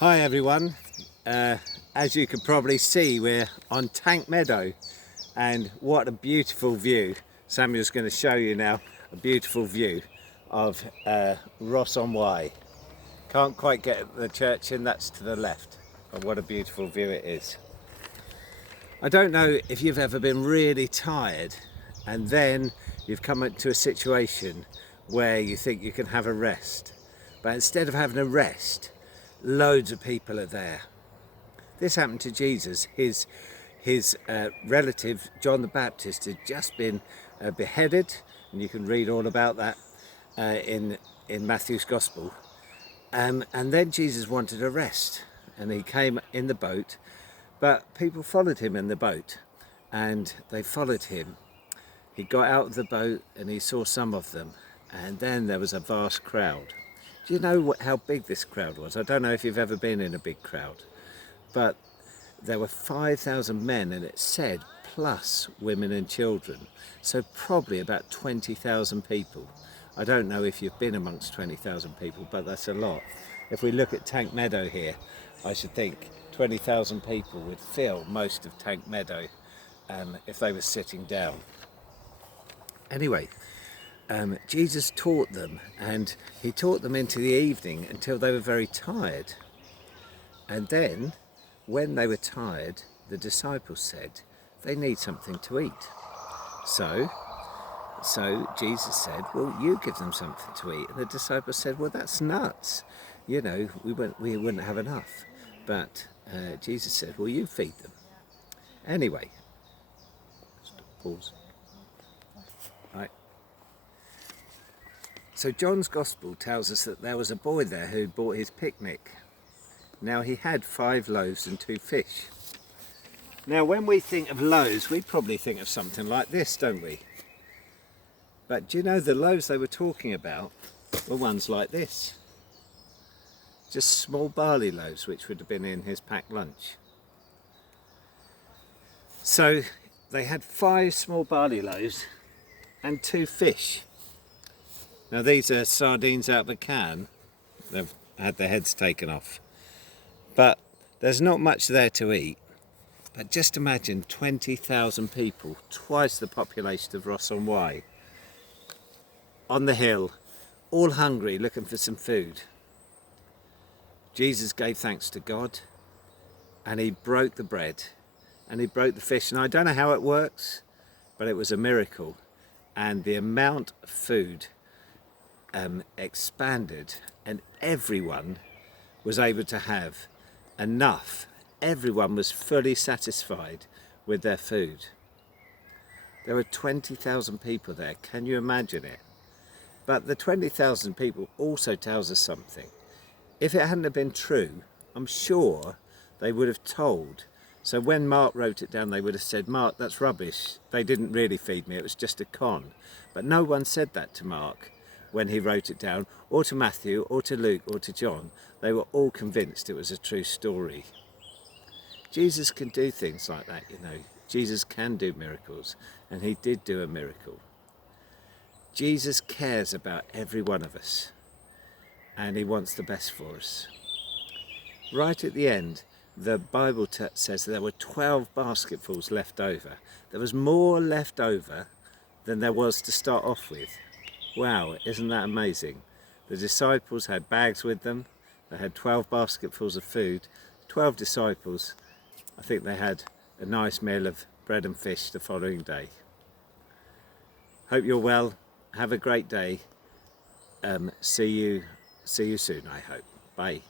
Hi everyone, as you can probably see we're on Tank Meadow and what a beautiful view. Samuel's going to show you now a beautiful view of Ross-on-Wye. Can't quite get the church in, that's to the left, but what a beautiful view it is. I don't know if you've ever been really tired and then you've come into a situation where you think you can have a rest, but instead of having a rest, loads of people are there. This happened to Jesus. His relative John the Baptist had just been beheaded, and you can read all about that in Matthew's Gospel. And then Jesus wanted a rest, and he came in the boat, but people followed him in the boat, and they followed him. He got out of the boat and he saw some of them, and then there was a vast crowd. Do you know how big this crowd was? I don't know if you've ever been in a big crowd, but there were 5,000 men, and it said plus women and children, so probably about 20,000 people. I don't know if you've been amongst 20,000 people, but that's a lot. If we look at Tank Meadow here, I should think 20,000 people would fill most of Tank Meadow if they were sitting down. Anyway, Jesus taught them, and he taught them into the evening until they were very tired. And then, when they were tired, the disciples said, they need something to eat. So Jesus said, well, you give them something to eat. And the disciples said, well, that's nuts. You know, we wouldn't have enough. But Jesus said, well, you feed them. Anyway, pause. Right. So John's Gospel tells us that there was a boy there who bought his picnic. Now he had 5 loaves and 2 fish. Now when we think of loaves, we probably think of something like this, don't we? But do you know the loaves they were talking about were ones like this? Just small barley loaves, which would have been in his packed lunch. So they had 5 small barley loaves and 2 fish. Now these are sardines out of a can. They've had their heads taken off. But there's not much there to eat. But just imagine 20,000 people, twice the population of Ross-on-Wye, on the hill, all hungry, looking for some food. Jesus gave thanks to God, and he broke the bread, and he broke the fish. And I don't know how it works, but it was a miracle. And the amount of food expanded, and everyone was able to have enough. Everyone was fully satisfied with their food. There were 20,000 people there. Can you imagine it? But the 20,000 people also tells us something. If it hadn't have been true, I'm sure they would have told. So when Mark wrote it down, they would have said, Mark, that's rubbish. They didn't really feed me. It was just a con. But no one said that to Mark when he wrote it down, or to Matthew, or to Luke, or to John. They were all convinced it was a true story. Jesus can do things like that, you know. Jesus can do miracles, and he did do a miracle. Jesus cares about every one of us, and he wants the best for us. Right at the end, the Bible says there were 12 basketfuls left over. There was more left over than there was to start off with. Wow, isn't that amazing? The disciples had bags with them. They had 12 basketfuls of food. 12 disciples, I think they had a nice meal of bread and fish the following day. Hope you're well. Have a great day. See you soon, I hope. Bye.